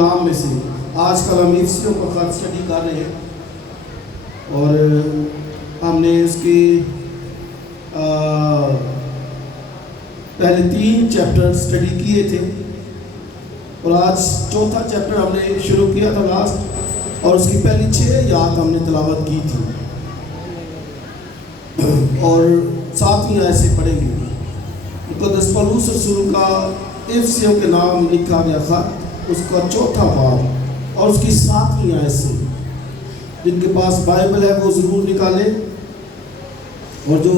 کلام میں سے آج کل ہم افسیوں کا خط اسٹڈی کر رہے ہیں اور ہم نے اس کی پہلے 3 چیپٹر اسٹڈی کیے تھے اور آج چوتھا چیپٹر ہم نے شروع کیا تھا لاسٹ، اور اس کی پہلی 6 آیات ہم نے تلاوت کی تھی اور 7ویں آیت سے پڑھیں گے۔ مقدس پولس رسول کا افسیوں کے نام لکھا گیا خط، اس کا 4 باب اور اس کی 7ویں آیت سے۔ جن کے پاس بائبل ہے وہ ضرور نکالیں، اور جو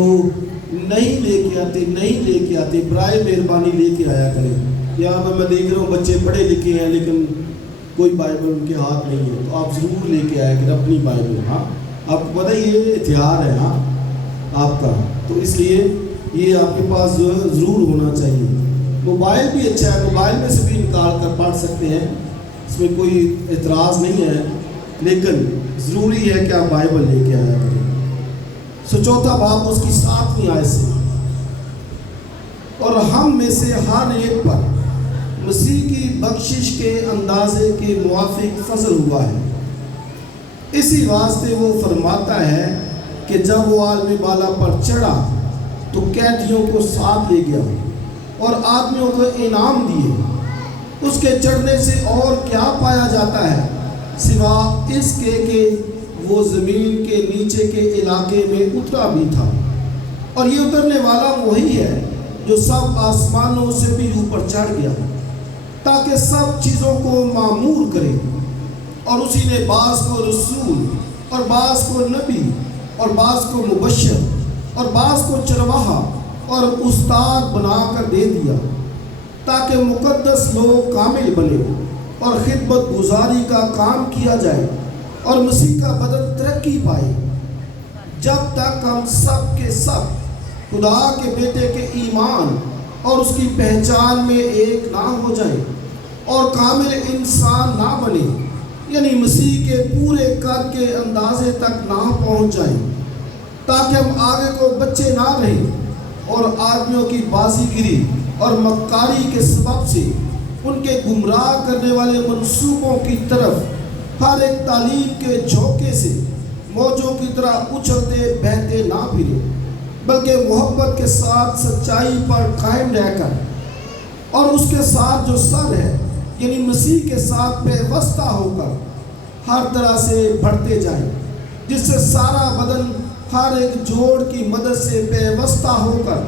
نہیں لے کے آتے برائے مہربانی لے کے آیا کریں۔ یہاں پر میں دیکھ رہا ہوں بچے پڑھے لکھے ہیں لیکن کوئی بائبل ان کے ہاتھ نہیں ہے، تو آپ ضرور لے کے آیا کریں اپنی بائبل۔ ہاں آپ کو پتہ یہ ہتھیار ہے ہاں آپ کا، تو اس لیے یہ آپ کے پاس جو ہے ضرور ہونا چاہیے۔ موبائل بھی اچھا ہے، موبائل میں سے بھی نکال کر پڑھ سکتے ہیں، اس میں کوئی اعتراض نہیں ہے، لیکن ضروری ہے کہ آپ بائبل لے کے آیا کریں۔ 4 باب اس کی 7ویں آیت سے، اور ہم میں سے ہر ایک پر مسیح کی بخشش کے اندازے کے موافق فضل ہوا ہے۔ اسی واسطے وہ فرماتا ہے کہ جب وہ عالم بالا پر چڑھا تو قیدیوں کو ساتھ لے گیا اور آدمیوں کو انعام دیے۔ اس کے چڑھنے سے اور کیا پایا جاتا ہے سوا اس کے کہ وہ زمین کے نیچے کے علاقے میں اترا بھی تھا، اور یہ اترنے والا وہی ہے جو سب آسمانوں سے بھی اوپر چڑھ گیا تاکہ سب چیزوں کو معمور کرے۔ اور اسی نے بعض کو رسول اور بعض کو نبی اور بعض کو مبشر اور بعض کو چرواہا اور استاد بنا کر دے دیا تاکہ مقدس لوگ کامل بنے اور خدمت گزاری کا کام کیا جائے اور مسیح کا بدن ترقی پائے، جب تک ہم سب کے سب خدا کے بیٹے کے ایمان اور اس کی پہچان میں ایک نہ ہو جائیں اور کامل انسان نہ بنے، یعنی مسیح کے پورے قد کے اندازے تک نہ پہنچ جائیں، تاکہ ہم آگے کو بچے نہ رہیں اور آدمیوں کی بازی گیری اور مکاری کے سبب سے ان کے گمراہ کرنے والے منصوبوں کی طرف ہر ایک تعلیم کے جھونکے سے موجوں کی طرح اچھلتے بہتے نہ پھریں، بلکہ محبت کے ساتھ سچائی پر قائم رہ کر اور اس کے ساتھ جو سر ہے یعنی مسیح کے ساتھ پیوستہ ہو کر ہر طرح سے بڑھتے جائیں، جس سے سارا بدن ہر ایک جوڑ کی مدد سے پیوستہ ہو کر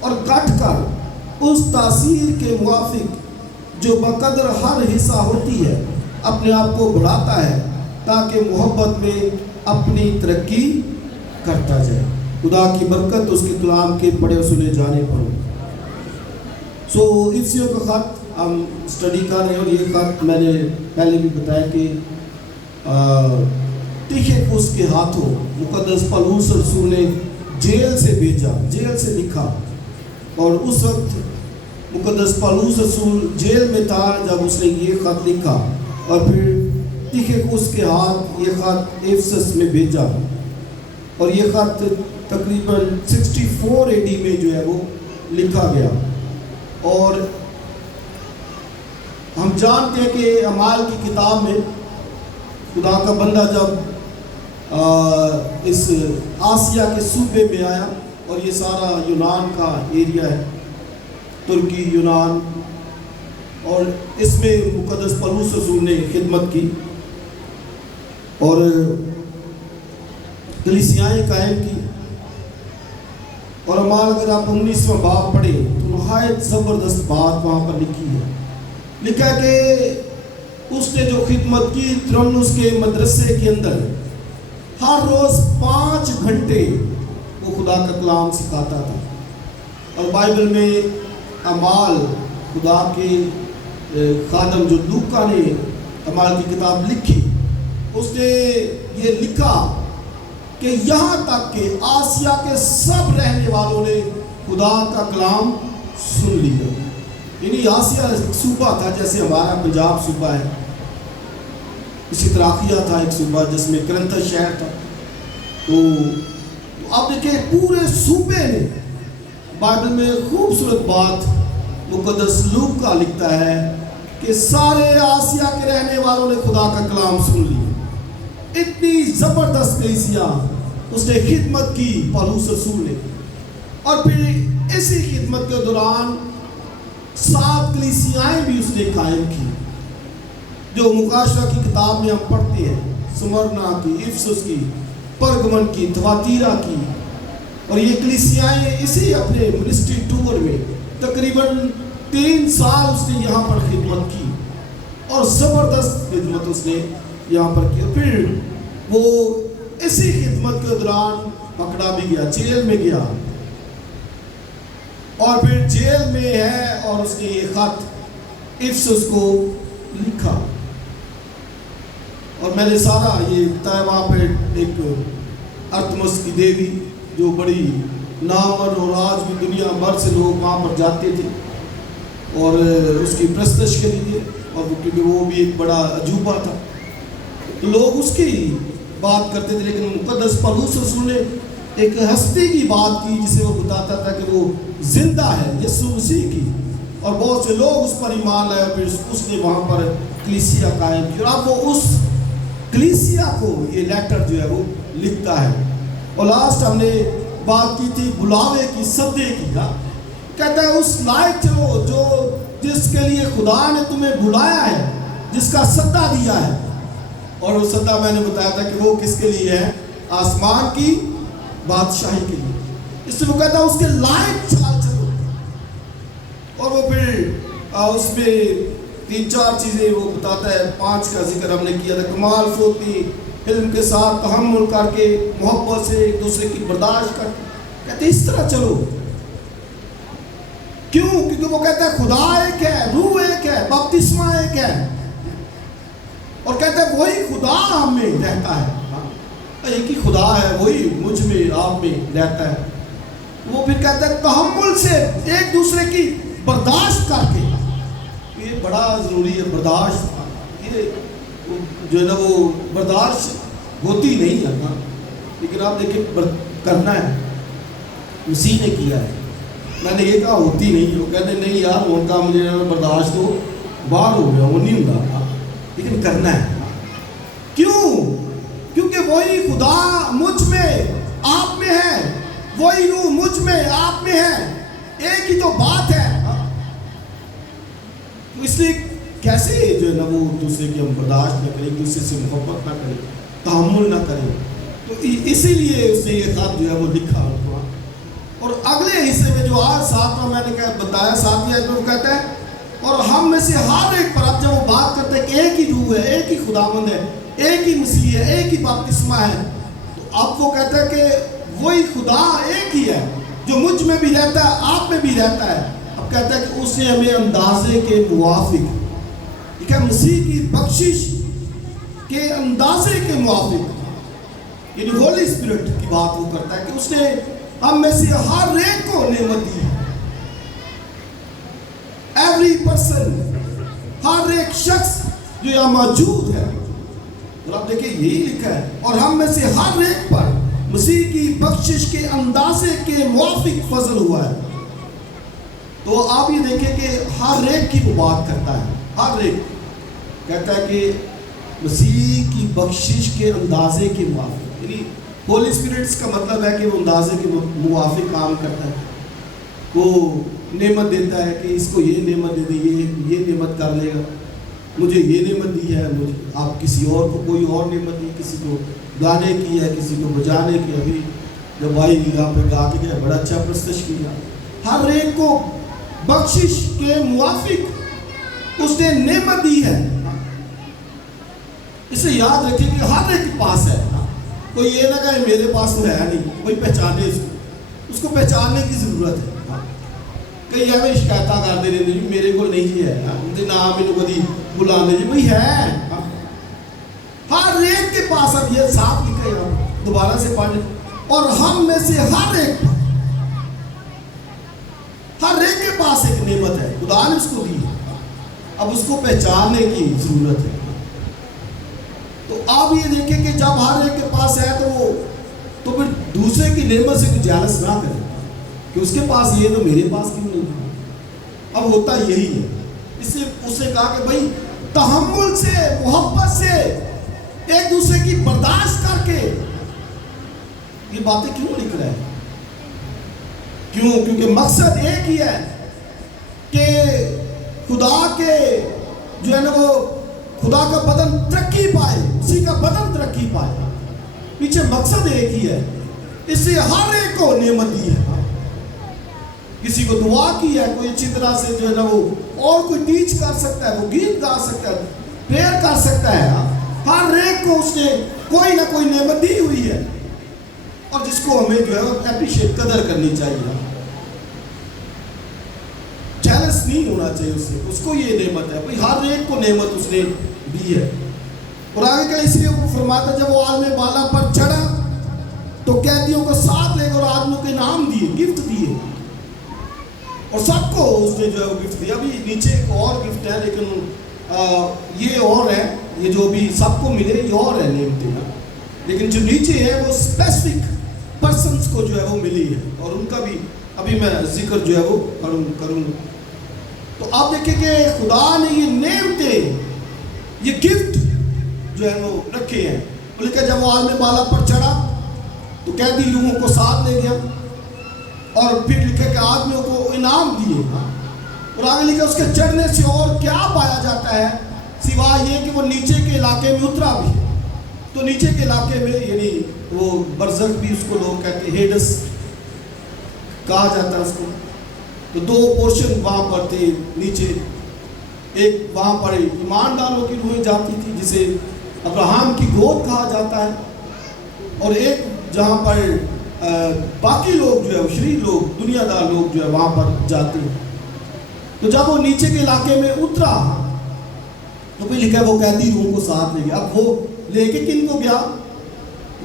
اور گٹھ کر اس تاثیر کے موافق جو بقدر ہر حصہ ہوتی ہے اپنے آپ کو بڑھاتا ہے، تاکہ محبت میں اپنی ترقی کرتا جائے۔ خدا کی برکت اس کے کلام کے پڑھے سنے جانے پر۔ افسیوں کا خط ہم اسٹڈی کر رہے ہیں، اور یہ خط میں نے پہلے بھی بتایا کہ تیخیکوس کے ہاتھوں مقدس پولس رسول نے جیل سے بھیجا، جیل سے لکھا، اور اس وقت مقدس پولس رسول جیل میں تھا جب اس نے یہ خط لکھا، اور پھر تیخیکوس کے ہاتھ یہ خط افسس میں بھیجا، اور یہ خط تقریباً 64 AD میں جو ہے وہ لکھا گیا۔ اور ہم جانتے ہیں کہ اعمال کی کتاب میں خدا کا بندہ جب اس آسیہ کے صوبے میں آیا، اور یہ سارا یونان کا ایریا ہے، ترکی یونان، اور اس میں مقدس پولس رسول نے خدمت کی اور کلیسیائیں قائم کی۔ اور اعمال اگر آپ 19واں باب پڑھیں تو نہایت زبردست بات وہاں پر لکھی ہے، لکھا کہ اس نے جو خدمت کی ترنس کے مدرسے کے اندر ہر روز 5 گھنٹے وہ خدا کا کلام سکھاتا تھا۔ اور بائبل میں اعمال خدا کے خادم جو لوکا نے اعمال کی کتاب لکھی، اس نے یہ لکھا کہ یہاں تک کہ آسیہ کے سب رہنے والوں نے خدا کا کلام سن لیا۔ یعنی آسیہ ایک صوبہ تھا جیسے ہمارا پنجاب صوبہ ہے، اسی طرح آخیا تھا ایک صوبہ جس میں کرنتھس شہر تھا۔ تو آپ دیکھیں پورے صوبے نے، بائبل میں خوبصورت بات مقدس لوکا لکھتا ہے کہ سارے آسیا کے رہنے والوں نے خدا کا کلام سن لیا. اتنی زبردست کلیسیا اس نے خدمت کی پولس رسول نے. اور پھر اسی خدمت کے دوران 7 کلیسیائیں بھی اس نے قائم کی جو مکاشفہ کی کتاب میں ہم پڑھتے ہیں. سمرنا کی، افسس کی، پرگمن کی، تھواتیرا کی. اور یہ کلیسیائیں اسی اپنے منسٹری ٹور میں تقریباً 3 سال اس نے یہاں پر خدمت کی اور زبردست خدمت اس نے یہاں پر کی. پھر وہ اسی خدمت کے دوران پکڑا بھی گیا، جیل میں گیا. اور پھر جیل میں ہے اور اس نے یہ خط افسس کو لکھا. اور میں نے سارا یہ بتایا وہاں پہ ایک ارتمس کی دیوی جو بڑی نامور اور آج بھی دنیا بھر سے لوگ وہاں پر جاتے تھے اور اس کی پرستش کے لیے، اور کیونکہ وہ بھی ایک بڑا عجوبہ تھا تو لوگ اس کی بات کرتے تھے. لیکن مقدس پولس رسول نے ایک ہستی کی بات کی جسے وہ بتاتا تھا کہ وہ زندہ ہے، یسوع مسیح کی. اور بہت سے لوگ اس پر ایمان لائے. پھر اس نے وہاں پر کلیسیا قائم کی اور اب وہ اس کلیسیا کو یہ لیٹر جو ہے وہ لکھتا ہے. اور لاسٹ ہم نے بات کی تھی بلاوے کی، صدے کی. کہتا ہے اس لائق چلو جو جس کے لیے خدا نے تمہیں بلایا ہے، جس کا صدہ دیا ہے. اور وہ صدہ میں نے بتایا تھا کہ وہ کس کے لیے ہے؟ آسمان کی بادشاہی کے لیے. اس سے وہ کہتا ہے اس کے لائق چال چلو. اور وہ پھر اس میں 3-4 چیزیں وہ بتاتا ہے. 5 کا ذکر ہم نے کیا تھا. کمال فروتی، علم کے ساتھ تحمل کر کے، محبت سے ایک دوسرے کی برداشت کر. کہتے ہیں اس طرح چلو. کیوں؟ کیونکہ وہ کہتا ہے خدا ایک ہے، روح ایک ہے، بپتسمہ ایک ہے. اور کہتا ہے وہی خدا ہم میں رہتا ہے. ایک ہی خدا ہے، وہی مجھ میں آپ میں رہتا ہے. وہ پھر کہتا ہے تحمل سے ایک دوسرے کی برداشت کر کے. یہ بڑا ضروری ہے برداشت. یہ جو ہے نا وہ برداشت ہوتی نہیں ہے نا، لیکن آپ دیکھیں کرنا ہے. مسیح نے کیا ہے. میں نے یہ کہا ہوتی نہیں ہے. وہ کہتے نہیں یار ان کا مجھے برداشت تو باہر ہو گیا، وہ نہیں ہوتا، لیکن کرنا ہے. کیوں؟ کیونکہ وہی خدا مجھ میں آپ میں ہے، وہی روح مجھ میں آپ میں ہے. ایک ہی تو بات ہے. اس لیے کیسے جو ہے نا وہ دوسرے کی ہم برداشت نہ کریں، دوسرے سے محبت نہ کریں، تحمل نہ کریں. تو اسی لیے اس نے یہ خط جو ہے وہ لکھا. اور اگلے حصے میں جو آج 7واں میں نے بتایا 7ویں آیت میں وہ کہتا ہے اور ہم میں سے ہر ایک پر. اب جب وہ بات کرتے ہیں کہ ایک ہی روح ہے، ایک ہی خداوند ہے، ایک ہی مسیح ہے، ایک ہی بپتسمہ ہے، تو اب وہ کہتا ہے کہ وہی خدا ایک ہی ہے جو مجھ میں بھی رہتا ہے، آپ میں بھی رہتا ہے. اب کہتا ہے کہ اس نے ہمیں اندازے کے موافق، ٹھیک ہے، مسیح کی بخشش کے اندازے کے موافق، یعنی ہولی اسپرٹ کی بات وہ کرتا ہے کہ اس نے ہم میں سے ہر ایک کو نعمت دی ہے. ایوری پرسن، ہر ایک شخص جو یہاں موجود ہے. اور آپ دیکھیں یہی لکھا ہے اور ہم میں سے ہر ایک پر مسیح کی بخشش کے اندازے کے موافق فضل ہوا ہے. تو آپ یہ دیکھیں کہ ہر ایک کی وہ بات کرتا ہے. ہر ایک کہتا ہے کہ مسیح کی بخشش کے اندازے کے موافق، یعنی ہولی اسپرٹس کا مطلب ہے کہ وہ اندازے کے موافق کام کرتا ہے. وہ نعمت دیتا ہے کہ اس کو یہ نعمت دے دے، یہ نعمت کر لے گا. مجھے یہ نعمت دی ہے، مجھے آپ کسی اور کو کوئی اور نعمت دی، کسی کو گانے کی ہے، کسی کو بجانے کی. ابھی جب بھائی یہاں پہ گا کے گیا بڑا اچھا پرستش کیا. ہر ایک کو بخشش کے موافق اس نے نعمت دی ہے. اسے یاد رکھیں کہ ہر ایک کے پاس ہے. کوئی یہ نہ کہے میرے پاس تو ہے نہیں، کوئی پہچانے اس کو پہچاننے کی ضرورت ہے. کئی ایویں شکایتیں کرتے رہتے جی میرے کو نہیں جی ہے، مجھے نام میرے کدی بلانے جی بھائی ہے. ہر ایک کے پاس. اب یہ صاف لکھا ہے، دوبارہ سے پڑھ. اور ہم میں سے ہر ایک کے پاس ایک نعمت ہے، خدا نے اس کو دی. اب اس کو پہچاننے کی ضرورت ہے. تو آپ یہ دیکھیں کہ جب ہر ایک کے پاس ہے تو پھر دوسرے کی نعمت سے کوئی جالس نہ کرے کہ اس کے پاس یہ تو میرے پاس کیوں نہیں. اب ہوتا یہی ہے اس لیے اس نے کہا کہ بھائی تحمل سے، محبت سے، ایک دوسرے کی برداشت کر کے یہ باتیں کیوں لکھ رہے ہیں؟ کیوں؟ کیونکہ مقصد ایک ہی ہے کہ خدا کے جو ہے نا وہ خدا کا بدن ترقی پائے، اسی کا بدن ترقی پائے، پیچھے مقصد ایک ہی ہے. اس لیے ہر ایک کو نعمت دی ہے. کسی کو دعا کی ہے، کوئی اچھی طرح سے جو ہے نا وہ اور کوئی ٹیچ کر سکتا ہے، وہ گیت گا سکتا ہے، پریئر کر سکتا ہے. ہر ایک کو اس نے کوئی نہ کوئی نعمت دی ہوئی ہے، اور جس کو ہمیں جو ہے اپریشیٹ، قدر کرنی چاہیے. جیلس نہیں ہونا چاہیے اس کو یہ نعمت ہے. بھائی ہر ایک کو نعمت اس نے دی ہے. اور آگے کا اس لیے وہ فرماتا جب وہ عالم بالا پر چڑھا تو قیدیوں کو ساتھ لے کر آدمیوں کے نام دیے، گفٹ دیے، اور سب کو اس نے جو ہے وہ گفٹ دیا. ابھی نیچے ایک اور گفٹ ہے، لیکن یہ اور ہے، یہ جو بھی سب کو ملے یہ اور ہے نعمتیں، لیکن جو نیچے ہے وہ اسپیسیفک پرسنس کو جو ہے وہ ملی ہے، اور ان کا بھی ابھی میں ذکر جو ہے وہ کروں. تو آپ دیکھیں کہ خدا نے یہ نعمتیں، یہ گفٹ جو ہے وہ رکھے ہیں. بلکہ جب وہ عالم بالا پر چڑھا تو قیدی لوگوں کو ساتھ لے گیا، اور پھر لکھے کہ آدمیوں کو انعام دیے. اور آگے لکھا اس کے چڑھنے سے اور کیا پایا جاتا ہے سوائے یہ کہ وہ نیچے کے علاقے میں اترا بھی. تو نیچے کے علاقے میں یعنی وہ برزخ بھی اس کو لوگ کہتے ہیں، ہیڈس کہا جاتا ہے اس کو. تو دو پورشن وہاں پر تھے نیچے. ایک وہاں پر ایمانداروں کی روحیں جاتی تھی جسے ابراہم کی گود کہا جاتا ہے، اور ایک جہاں پر باقی لوگ جو ہے وہ شریر لوگ، دنیا دار لوگ جو ہے وہاں پر جاتے ہیں. تو جب وہ نیچے کے علاقے میں اترا تو پھر لکھا ہے وہ قیدی روحوں کو ساتھ لے گیا. اب وہ لے کے کن کو گیا؟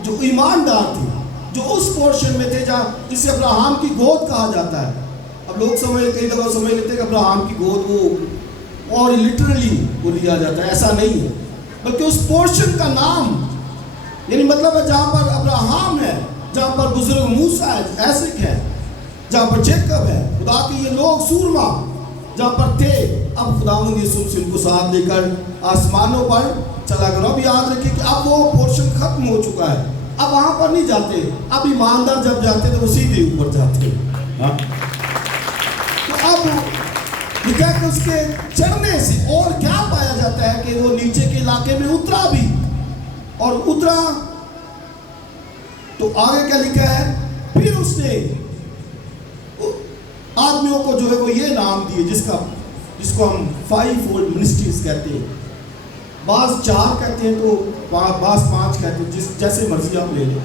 جو ایماندار تھے، جو اس پورشن میں تھے جہاں جسے ابراہم کی گود کہا جاتا ہے. اب لوگ کئی دفعہ سمجھ لیتے ہیں کہ ابراہم کی گود وہ اور لٹرلی وہ لیا جاتا ہے. ایسا نہیں ہے، بلکہ اس پورشن کا نام یعنی مطلب ہے جہاں پر ابراہم ہے، جہاں پر بزرگ موسیٰ ہے، ایسک ہے، جہاں پر جیکب ہے، خدا کے یہ لوگ سورما جہاں پر تھے. اب خداوند یسوع ان کو ساتھ لے کر آسمانوں پر چلا گیا. اب یاد رکھیں کہ اب وہ پورشن ختم ہو چکا ہے، اب وہاں پر نہیں جاتے. اب ایماندار جب جاتے تو وہ سیدھے اوپر جاتے. تو اب لکھا کہ اس کے چڑھنے سے اور کیا پایا جاتا ہے کہ وہ نیچے کے علاقے میں اترا بھی، اور اترا تو آگے کیا لکھا ہے؟ پھر اس نے آدمیوں کو جو ہے وہ یہ نام دیے جس کو ہم 5 فولڈ منسٹریز کہتے ہیں. بعض 4 کہتے ہیں تو بعض 5 کہتے ہیں، جیسے مرضی آپ لے لیں.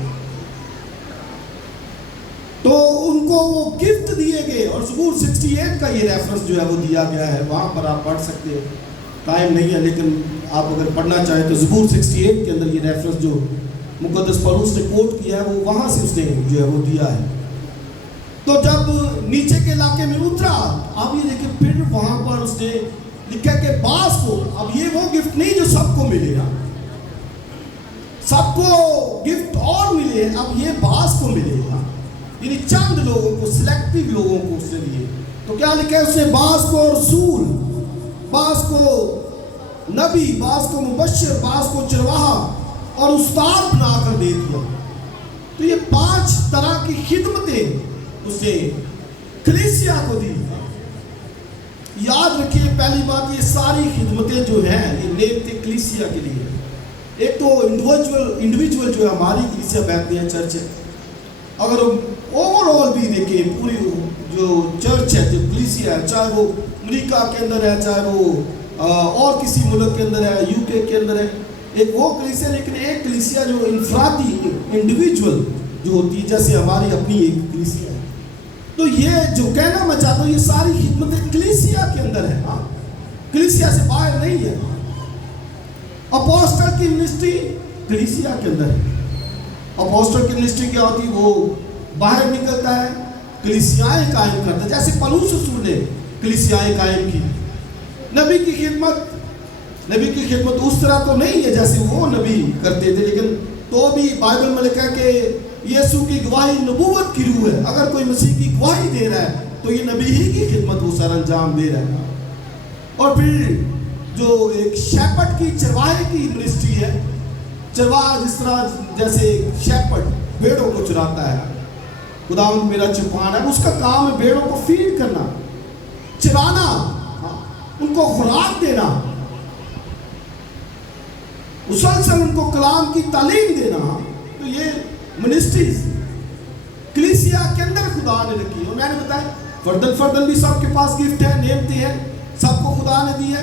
تو ان کو وہ گفٹ دیے گئے، اور زبور 68 کا یہ ریفرنس جو ہے وہ دیا گیا ہے. وہاں پر آپ پڑھ سکتے ہیں، ٹائم نہیں ہے لیکن آپ اگر پڑھنا چاہیں تو زبور 68 کے اندر یہ ریفرنس جو مقدس پولس نے کوٹ کیا ہے وہ وہاں سے اس نے جو ہے وہ دیا ہے. تو جب نیچے کے علاقے میں اترا، آپ یہ دیکھیں پھر وہاں پر اس نے لکھا کہ بعض کو، اب یہ وہ گفٹ نہیں جو سب کو ملے گا، سب کو گفٹ اور ملے، اب یہ بعض کو ملے گا، یعنی چند لوگوں کو، سلیکٹیو لوگوں کو اس نے دیے. تو کیا لکھا ہے اس نے؟ بعض کو رسول، بعض کو نبی، بعض کو مبشر، بعض کو چرواہا اور استاد بنا کر دے دیا. تو یہ 5 طرح کی خدمتیں اس نے کلیسیا کو دی. یاد رکھیے پہلی بات، یہ ساری خدمتیں جو ہیں یہ نعمتیں کلیسیا کے لیے. ایک تو انڈیویجول جو ہے ہماری کلیسیا بیتھنیہ چرچ ہے. اگر اوور آل بھی دیکھیں پوری جو چرچ ہے، جو کلیسیا ہے، چاہے وہ امریکہ کے اندر ہے، چاہے وہ اور کسی ملک کے اندر ہے، UK کے اندر ہے، ایک وہ کلیسیا، لیکن ایک کلیسیا جو انفرادی انڈیویجول جو ہوتی ہے، جیسے ہماری اپنی ایک کلیسیا ہے. تو یہ جو کہنا میں چاہتا ہوں، یہ ساری خدمتیں کلیسیا کے اندر ہے، کلیسیا سے باہر نہیں ہے. اپوسٹل کی منسٹری کلیسیا کے اندر ہے. اپوسٹل کی منسٹری کیا ہوتی ہے؟ وہ باہر نکلتا ہے، کلیسیائیں قائم کرتا ہے، جیسے پولس رسول نے کلیسیائیں قائم کی. نبی کی خدمت اس طرح تو نہیں ہے جیسے وہ نبی کرتے تھے، لیکن تو بھی بائبل میں لکھا ہے کہ یسوع کی گواہی نبوت کی روح ہے. اگر کوئی مسیح کی گواہی دے رہا ہے تو یہ نبی ہی کی خدمت وہ سر انجام دے رہا ہے. اور پھر جو ایک شیپرڈ کی چرواہے کی منسٹری ہے، چرواہا جس طرح جیسے شیپرڈ بھیڑوں کو چراتا ہے، خداوند میرا چوپان ہے، اس کا کام ہے بھیڑوں کو فیڈ کرنا، چرانا، ان کو خوراک دینا، مسلسل ان کو کلام کی تعلیم دینا۔ تو یہ منسٹریز کلیسیا کے اندر خدا نے رکھی ہے۔ اور میں نے بتایا فردن بھی سب کے پاس گفٹ ہے، نعمتیں ہیں، سب کو خدا نے دی ہے،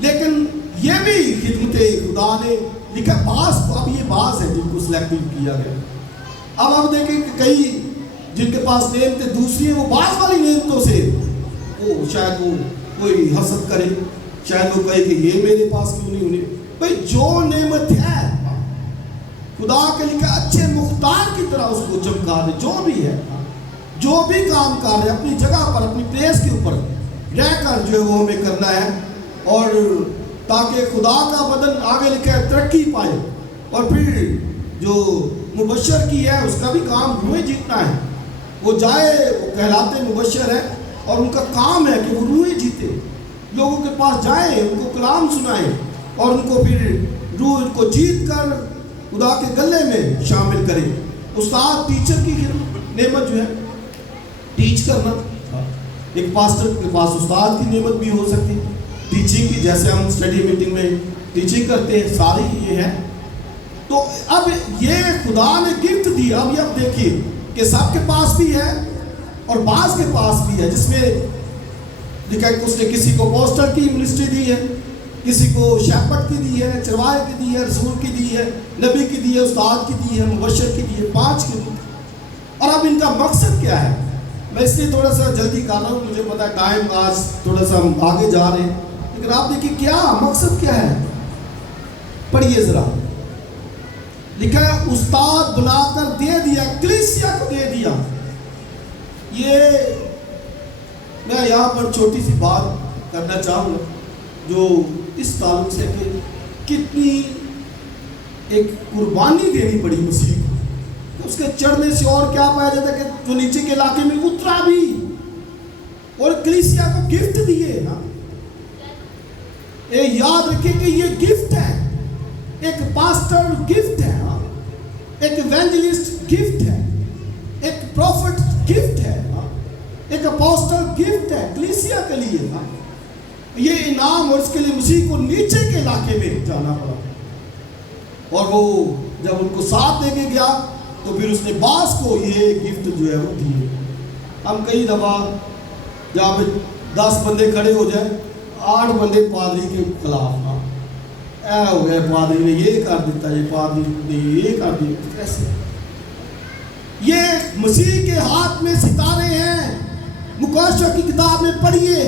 لیکن یہ بھی خدمت خدا نے لکھا بعض کو، اب یہ بعض ہے جن کو سلیکٹیو کیا گیا۔ اب آپ دیکھیں کہ کئی جن کے پاس نعمتیں دوسری ہیں، وہ بعض والی نعمتوں سے شاید وہ کوئی حسد کرے، شاید وہ کہے کہ یہ میرے پاس کیوں نہیں ہونے۔ بھئی جو نعمت ہے خدا کے لکھا اچھے مختار کی طرح اس کو چمکا دے، جو بھی ہے، جو بھی کام کر رہے اپنی جگہ پر، اپنی پلیس کے اوپر رہ کر جو ہے وہ ہمیں کرنا ہے، اور تاکہ خدا کا بدن آگے لکھا ہے ترقی پائے۔ اور پھر جو مبشر کی ہے اس کا بھی کام روحیں جیتنا ہے، وہ جائے، وہ کہلاتے مبشر ہیں، اور ان کا کام ہے کہ وہ روحیں جیتے، لوگوں کے پاس جائیں، ان کو کلام سنائیں، اور ان کو پھر روح کو جیت کر خدا کے گلے میں شامل کریں۔ استاد ٹیچر کی نعمت جو ہے ٹیچ کرنا، ایک پاسٹر کے پاس استاد کی نعمت بھی ہو سکتی ہے، ٹیچنگ کی، جیسے ہم اسٹڈی میٹنگ میں ٹیچنگ کرتے ہیں، ساری یہ ہے۔ تو اب یہ خدا نے گفٹ دی، اب یہ اب دیکھیے کہ سب کے پاس بھی ہے اور بعض کے پاس بھی ہے، جس میں لکھا ہے کہ اس نے کسی کو پوسٹر کی منسٹری دی ہے، کسی کو شیپرڈ کی دی ہے، چرواہے کی دی ہے، رسول کی دی ہے، نبی کی دی ہے، استاد کی دی ہے، مبشر کی دی ہے، 5 کی دی۔ اور اب ان کا مقصد کیا ہے؟ میں اس لیے تھوڑا سا جلدی کر رہا ہوں، مجھے پتا ہے ٹائم آج تھوڑا سا ہم آگے جا رہے ہیں، لیکن آپ دیکھیں کیا مقصد کیا ہے، پڑھیے ذرا۔ لکھا ہے استاد بنا کر دے دیا، کلیسیا کو دے دیا۔ یہ میں یہاں پر چھوٹی سی بات کرنا چاہوں گا جو اس تعلق سے کہ کتنی ایک قربانی دینی پڑی مسیح کو، اس کے چڑھنے سے اور کیا پایا جاتا ہے کہ جو نیچے کے علاقے میں اترا بھی اور کلیسیا کو گفٹ دیے نا۔ یاد رکھیں کہ یہ گفٹ ہے، ایک پاسٹر گفٹ ہے، ایک ایونجلسٹ گفٹ ہے، ایک پروفٹ گفٹ ہے، ایک اپوسٹل گفٹ ہے کلیسیا کے لیے۔ یہ انعام، اور اس کے لیے مسیح کو نیچے کے علاقے میں جانا پڑا، اور وہ جب ان کو ساتھ دے کے گیا تو پھر اس نے بعض کو یہ گفٹ جو ہے وہ دیے۔ ہم کئی دفعہ جہاں پہ 10 بندے کھڑے ہو جائیں، 8 بندے پادری کے خلاف، اے ہو گئے پادری نے یہ کر دیتا، یہ پادری نے یہ کر دیا، کیسے؟ یہ مسیح کے ہاتھ میں ستارے ہیں، مکاشفہ کی کتاب میں پڑھیے،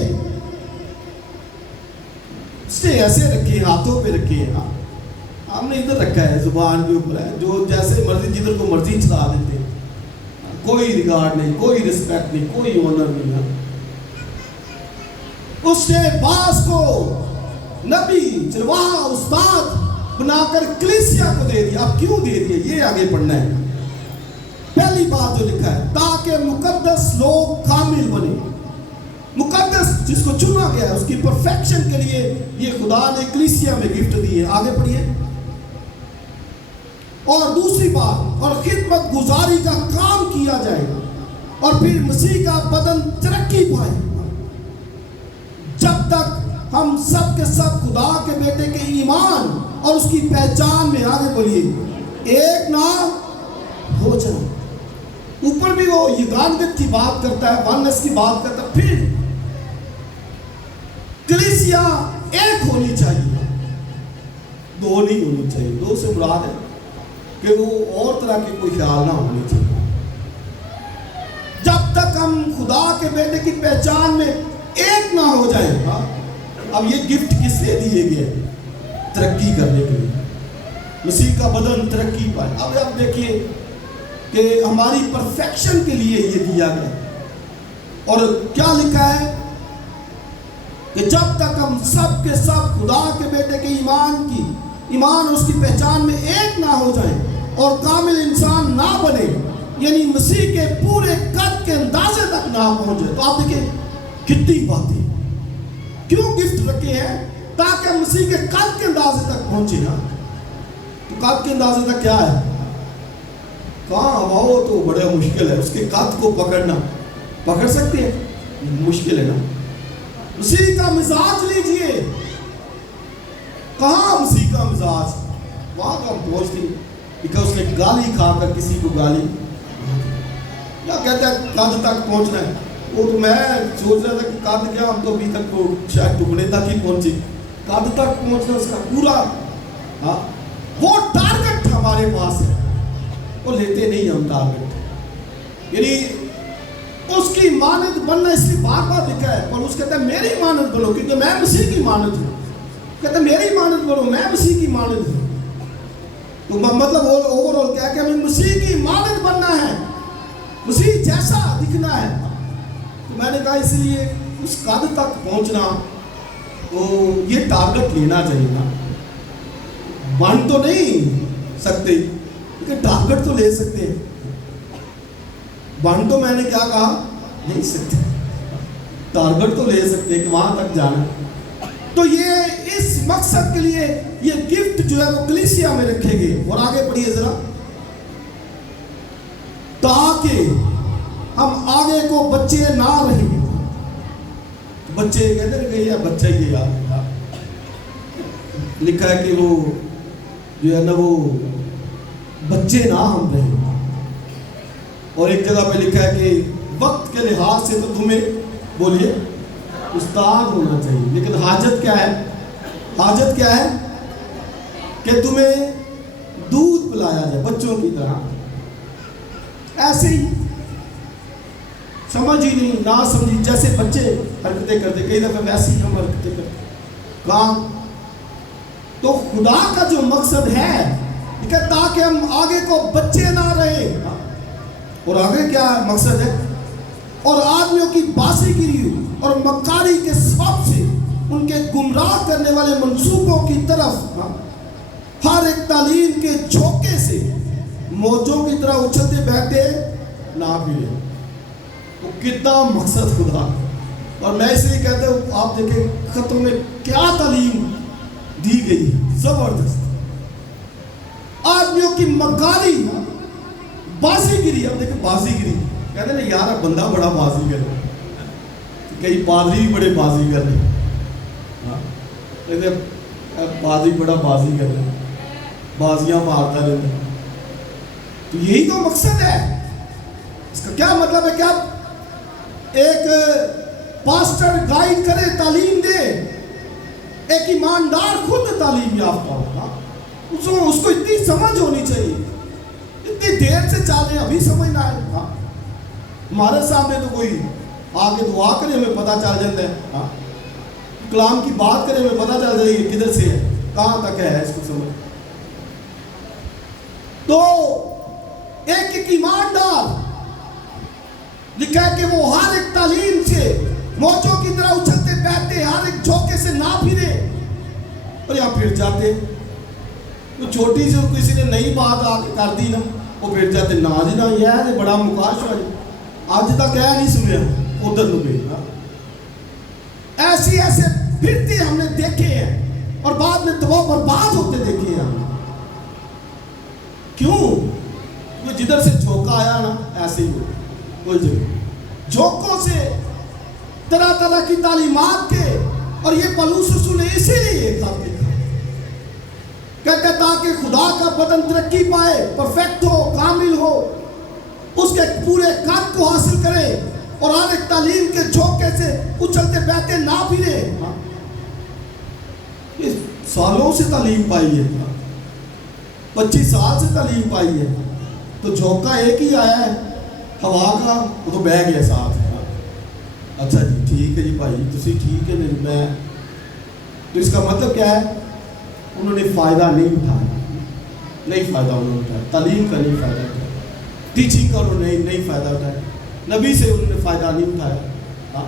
اس نے ایسے رکھے ہیں، ہاتھوں پہ رکھے ہیں، ہم نے ادھر رکھا ہے، زبان کے اوپر ہے، جو جیسے مرضی جدھر کو مرضی چلا دیتے ہیں، کوئی ریگارڈ نہیں، کوئی رسپیکٹ نہیں، کوئی آنر نہیں ہے۔ اس نے بعض کو نبی، چرواہا، استاد بنا کر کلیسیا کو دے دیا۔ اب کیوں دے دیا یہ آگے پڑھنا ہے۔ پہلی بات جو لکھا ہے تاکہ مقدس لوگ کامل بنے، مقدس جس کو چنا گیا ہے اس کی پرفیکشن کے لیے یہ خدا نے کلیسیا میں گفٹ دی ہے۔ آگے پڑھیے۔ اور دوسری بات، اور خدمت گزاری کا کام کیا جائے گا، اور پھر مسیح کا بدن ترقی پائے جب تک ہم سب کے سب خدا کے بیٹے کے ایمان اور اس کی پہچان میں، آگے بولیے، ایک نہ ہو جائے۔ اوپر بھی وہ یگانگت کی بات کرتا ہے، ونس کی بات کرتا ہے، پھر کلیسیا ایک ہونی چاہیے، 2 نہیں ہونی چاہیے۔ 2 سے مراد ہے کہ وہ اور طرح کے کوئی خیال نہ ہونے چاہیے۔ جب تک ہم خدا کے بیٹے کی پہچان میں ایک نہ ہو جائیں۔ اب یہ گفٹ کس لیے دیے گئے؟ ترقی کرنے کے لیے، مسیح کا بدن ترقی پائے۔ اب آپ دیکھیے کہ ہماری پرفیکشن کے لیے یہ دیا گیا، اور کیا لکھا ہے کہ جب تک ہم سب کے سب خدا کے بیٹے کے ایمان اور اس کی پہچان میں ایک نہ ہو جائیں اور کامل انسان نہ بنے، یعنی مسیح کے پورے قد کے اندازے تک نہ پہنچے۔ تو آپ دیکھیں کتنی باتیں، کیوں گفٹ رکھے ہیں؟ تاکہ ہم مسیح کے قد کے اندازے تک پہنچے نا. تو قد کے اندازے تک کیا ہے؟ کہاں ہواؤ تو بڑا مشکل ہے. اس کے قد کو پکڑ سکتے ہیں؟ مشکل ہے نا. مسیح کا مزاج لیجئے. کہاں مسیح کا مزاج؟ وہاں تو ہم پہنچتے ہیں. لیکن اس نے گالی کھا کر کسی کو گالی یا کہتا ہے قد تک پہنچنا ہے. وہ تو میں سوچ رہا تھا کہ قد کیا، ہم تو ابھی تک وہ شاید ٹکڑے تک ہی پہنچے. قد تک پہنچنا اس کا پورا وہ ٹارگٹ ہمارے پاس ہے. وہ لیتے نہیں ہم ٹارگٹ. یعنی اس کی مانند بننا اس لیے بار بار لکھا ہے. پولس کہتا ہے میری مانند بنو کیونکہ میں مسیح کی مانند ہوں. کہتا ہے میری مانند بنو، میں مسیح کی مانند ہوں. تو مطلب اوور آل کیا ہے کہ ہمیں مسیح کی مانند بننا ہے، مسیح جیسا دکھنا ہے. تو میں نے کہا اس لیے اس قد تک پہنچنا تو یہ ٹارگٹ لینا چاہیے نا. بن تو نہیں سکتے لیکن ٹارگٹ تو لے سکتے ہیں. بن تو میں نے کیا کہا نہیں سکتے، ٹارگٹ تو لے سکتے کہ وہاں تک جانا. تو یہ اس مقصد کے لیے یہ گفٹ جو ہے وہ کلیسیا میں رکھے گئے. اور آگے پڑھیے ذرا. تاکہ ہم آگے کو بچے نہ رہیں. بچے کہتے ہیں کہ یہ بچہ ہی ہے یار. لکھا ہے کہ وہ جو ہے نا وہ بچے نہ ہم رہیں. اور ایک جگہ پہ لکھا ہے کہ وقت کے لحاظ سے تو تمہیں بولیے استاد ہونا چاہیے، لیکن حاجت کیا ہے؟ حاجت کیا ہے؟ کہ تمہیں دودھ پلایا جائے بچوں کی طرح. ایسے ہی سمجھ ہی نہیں نہ سمجھی جیسے بچے حرکتیں کرتے، کئی دفعہ ویسے ہی ہم حرکتیں کرتے کام. تو خدا کا جو مقصد ہے کہ تاکہ ہم آگے کو بچے نہ رہے. اور آگے کیا مقصد ہے؟ اور آدمیوں کی بازی گیری اور مکاری کے سبب سے ان کے گمراہ کرنے والے منصوبوں کی طرف ہر ایک تعلیم کے جھونکے سے موجوں کی طرح اچھلتے بہتے نہ پھرے. وہ کتنا مقصد خدا. اور میں اس لیے کہتا ہوں آپ دیکھیں خطوں میں کیا تعلیم دی گئی، زبردست. آدمیوں کی مکاری، بازی گیری. اب دیکھیں بازی گیری کہتے ہیں یار بندہ بڑا بازی کر رہا ہے. کئی پادری بھی بڑے بازی کر رہے ہیں. پادری بڑا بازی کر رہے ہیں، بازیاں مارتا رہتا ہے. تو یہی تو مقصد ہے. اس کا کیا مطلب ہے کہ آپ ایک پاسٹر گائیڈ کرے، تعلیم دے. ایک ایماندار خود تعلیم یافتہ ہوگا، اس کو اتنی سمجھ ہونی چاہیے. اتنی دیر سے چالیں ابھی سمجھ نہ آئے. ہمارے سامنے تو کوئی آگے دعا کرے ہمیں پتہ چل جاتا ہے. کلام کی بات کرے ہمیں پتہ چل جائے کدھر سے ہے، کہاں تک ہے اس کو سمجھ. تو ایک ایماندار لکھا ہے کہ وہ ہر ایک تعلیم سے موجوں کی طرح اچھلتے بہتے، ہر ایک جھونکے سے نہ پھرے. اور یہاں پھر جاتے تو چھوٹی سی کسی نے نئی بات آ کے کر دی نا، وہ پھر جاتے نہ جی نہ یہ ہے بڑا مکاش ہوا جی آج تک کہہ نہیں سنیا ادھر نو بھیجنا. ایسے پھرتے ہم نے دیکھے ہیں اور بعد میں تباہ برباد ہوتے دیکھے ہیں. کیوں؟ وہ جدھر سے جھونکا آیا نا ایسے ہی کوئی جگہ جھونکوں سے طرح طرح کی تعلیمات کے. اور یہ پولس رسول نے اسی لیے ایک خط لکھا کہتے تاکہ خدا کا بدن ترقی پائے، پرفیکٹ ہو، کامل ہو، اس کے پورے قد کو حاصل کرے اور ہر ایک تعلیم کے جھونکے سے اچھلتے بہتے نہ پھرے. سالوں سے تعلیم پائی ہے، 25 سال سے تعلیم پائی ہے. تو جھونکا ایک ہی آیا ہے ہوا کا، وہ تو بہ گیا ساتھ. اچھا جی ٹھیک ہے جی بھائی تسی ٹھیک ہے نہیں میں. تو اس کا مطلب کیا ہے؟ انہوں نے فائدہ نہیں اٹھایا، نہیں فائدہ انہوں نے اٹھایا. تعلیم کا نہیں فائدہ اٹھایا، ٹیچنگ کا انہوں نے نہیں فائدہ اٹھایا، نبی سے انہوں نے فائدہ نہیں اٹھایا،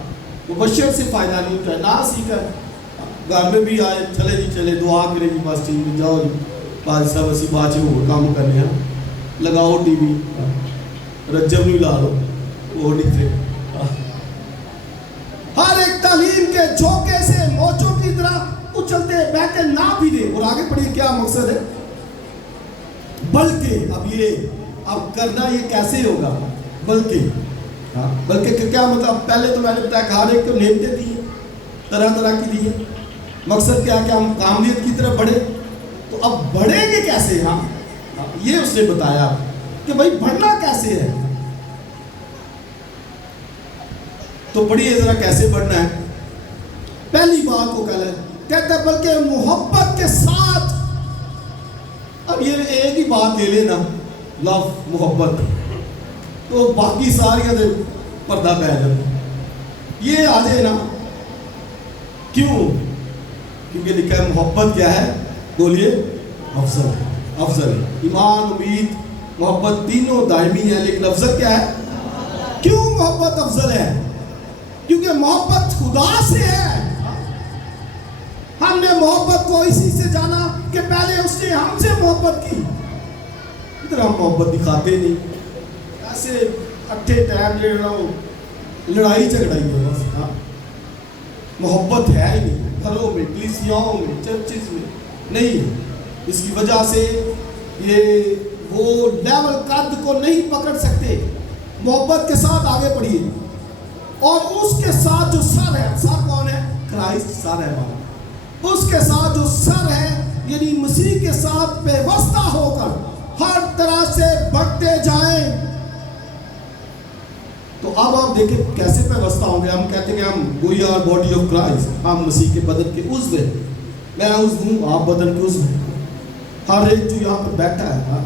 مبشر سے فائدہ نہیں اٹھایا، نہ سیکھا. گھر میں بھی آئے چلے جی چلے دعا کریں جی بس ٹھیک ہے جاؤ جی بھائی صاحب اسی بات ہو کام کرنے ہیں، لگاؤ ٹی وی رجب نہیں لا لو وہ نہیں تھے. ہر ایک تعلیم کے کے جھونکے سے موجوں کی طرح اچھلتے بہتے نہ بھی دے. اور آگے پڑھیے کیا مقصد ہے. بلکہ اب کرنا یہ کیسے ہوگا. بلکہ کیا مطلب. پہلے تو میں نے بتایا کہ ہر ایک کو نعمتیں دی ہیں, طرح طرح کی دی ہیں. مقصد کیا کہ ہم کامیت کی طرف بڑھے. تو اب بڑھیں گے کیسے. یہ اس نے بتایا کہ بھائی بڑھنا کیسے ہے. تو پڑھیے ذرا کیسے بڑھنا ہے. پہلی بات کو کہتا ہے بلکہ محبت کے ساتھ. اب یہ ایک ہی بات لے لینا, لو, محبت, تو باقی ساری پردہ پہ جائے. یہ آ جائے نا. کیوں؟ کیونکہ لکھا ہے محبت کیا ہے. بولیے افضل. ایمان, امید, محبت تینوں دائمی ہے, لیکن افضل کیا ہے. کیوں محبت افضل ہے؟ کیونکہ محبت خدا سے ہے. ہم نے محبت کو اسی سے جانا کہ پہلے اس نے ہم سے محبت کی. ادھر ہم محبت دکھاتے نہیں, ایسے اٹھے ٹائم لڑائی جھگڑائی ہے بس. محبت ہے ہی نہیں. گھروں میں, کلیسیاؤں میں, چرچز میں نہیں. اس کی وجہ سے یہ وہ لیول قد کو نہیں پکڑ سکتے. محبت کے ساتھ آگے بڑھیے. اور اس کے ساتھ جو سر ہے, سر کون ہے؟ کرائسٹ سر ہے ہمارا. اس کے ساتھ جو سر ہے یعنی مسیح کے ساتھ پیوستہ ہو کر ہر طرح سے بڑھتے جائیں. تو اب آپ دیکھیں کیسے پیوستہ ہوں گے. ہم کہتے ہیں کہ ہم we are body of Christ. ہم مسیح کے بدن کے عضو ہیں. میں عضو ہوں, آپ بدن کے عضو ہیں. ہر ایک جو یہاں پر بیٹھا ہے.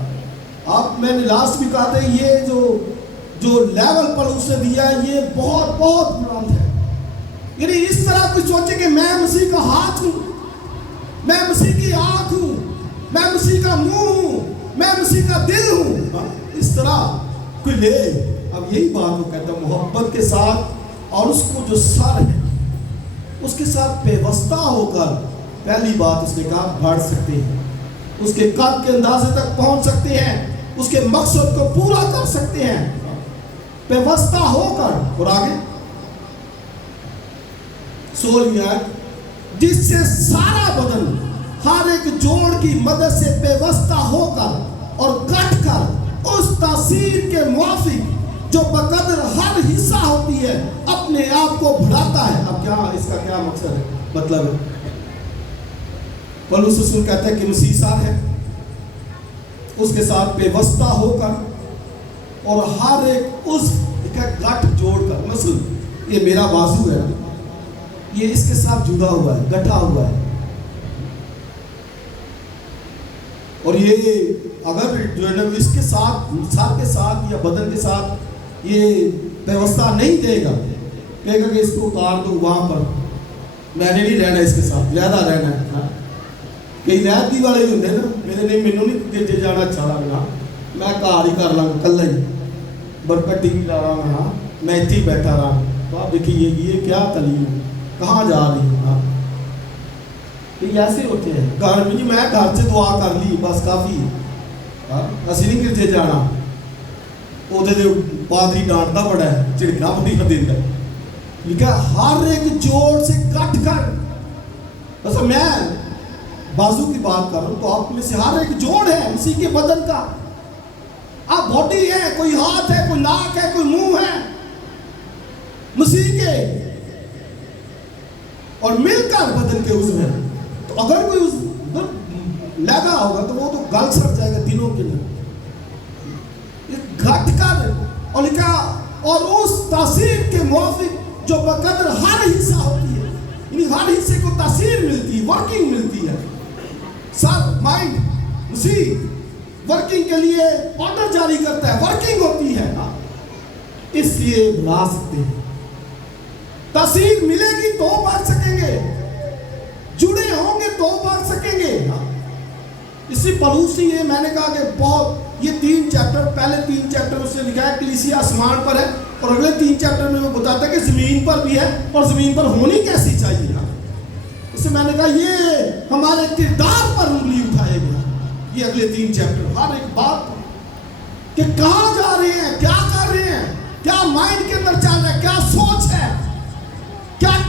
آپ, میں نے لاسٹ بھی کہا تھا, یہ جو لیول پر اس نے دیا ہے یہ بہت بہت بلند ہے. یعنی اس طرح کوئی سوچے کہ میں مسیح کا ہاتھ ہوں, میں مسیح کی آنکھ ہوں, میں مسیح کا منہ ہوں, میں مسیح کا دل ہوں, اس طرح کوئی لے. اب یہی بات وہ کہتا ہے محبت کے ساتھ. اور اس کو جو سر ہے اس کے ساتھ پیوستہ ہو کر پہلی بات اس نے کہا بڑھ سکتے ہیں. اس کے قد کے اندازے تک پہنچ سکتے ہیں. اس کے مقصد کو پورا کر سکتے ہیں پیوستہ ہو کر. اور آگے 16ویں آیت, جس سے سارا بدن ہر ایک جوڑ کی مدد سے پیوستہ ہو کر اور کٹ کر اس تاثیر کے موافق جو بقدر ہر حصہ ہوتی ہے اپنے آپ کو بڑھاتا ہے. اب کیا اس کا کیا مقصد ہے, مطلب ہے. پولس رسول کہتا ہے کہ مسیح سر ہے, اس کے ساتھ پیوستہ ہو کر اور ہر ایک عضو گٹھ جوڑ کر. مثلا یہ میرا بازو ہے, یہ اس کے ساتھ جڑا ہوا ہے, گٹھا ہوا ہے. اور یہ اگر جو ہے نا اس کے ساتھ, سر کے ساتھ یا بدن کے ساتھ یہ پیوستہ نہیں دے گا, کہے گا کہ اس کو اتار دو وہاں پر, میں نے نہیں رہنا اس کے ساتھ, زیادہ رہنا ہے. کئی رہتی والے ہی ہوتے نا, میرے نہیں مینوں نہیں گرجے جانا اچھا لگنا, میں گھر ہی کر لوں کلا ہی, برکت ٹی وی لا رہا ہوں, ہاں میں اتنے ہی بیٹھا رہا. تو آپ دیکھیے یہ کیا تعلیم ہے, کہاں جا رہی ہوں. ہاں یہ ایسے ہوتے ہیں. گھر میں میں گھر سے دعا کر لی بس کافی, اسی نہیں گرجے جانا. وہ پادری ڈانٹتا بڑا ہے, جھڑکنا بڑی کر دیتا ہے. لکھا ہر ایک جوڑ سے کٹ کر. اصل میں بازو کی بات کر رہا ہوں, تو آپ میں سے ہر ایک جوڑ ہے مسیح کے بدن کا. آپ باڈی ہے, کوئی ہاتھ ہے, کوئی ناک ہے, کوئی منہ ہے مسیح کے, اور مل کر بدن کے عضو ہیں. تو اگر کوئی عضو لگا ہوگا تو وہ تو گل سڑ جائے گا دنوں کے لیے. گھٹ کر اور لکھا اور اس تاثیر کے موافق جو بقدر ہر حصہ ہوتی ہے, یعنی ہر حصے کو تاثیر ملتی ہے, ورکنگ ملتی ہے. سر, مائنڈ, مسیح ورکنگ کے لیے آرڈر جاری کرتا ہے, ورکنگ ہوتی ہے, اس لیے بنا سکتے ہیں. تاثیر ملے گی تو بڑھ سکیں گے, جڑے ہوں گے تو بڑھ سکیں گے. اسی پلوسی یہ میں نے کہا کہ بہت یہ 3 چیپٹر, پہلے 3 چیپٹر اس نے لکھا ہے کلیسیا آسمان پر ہے, اور اگلے 3 چیپٹر میں وہ بتاتا ہے کہ زمین پر بھی ہے, اور زمین پر ہونی کیسی چاہیے. اس سے میں نے کہا یہ ہمارے کردار پر انگلی اٹھائے گا. یہ اگلے 3 چیپٹر ہر ایک بات کہ کہاں جا رہے ہیں, کیا کر رہے ہیں, کیا مائنڈ کے اندر چل رہا ہے, کیا سوچ ہے, کیا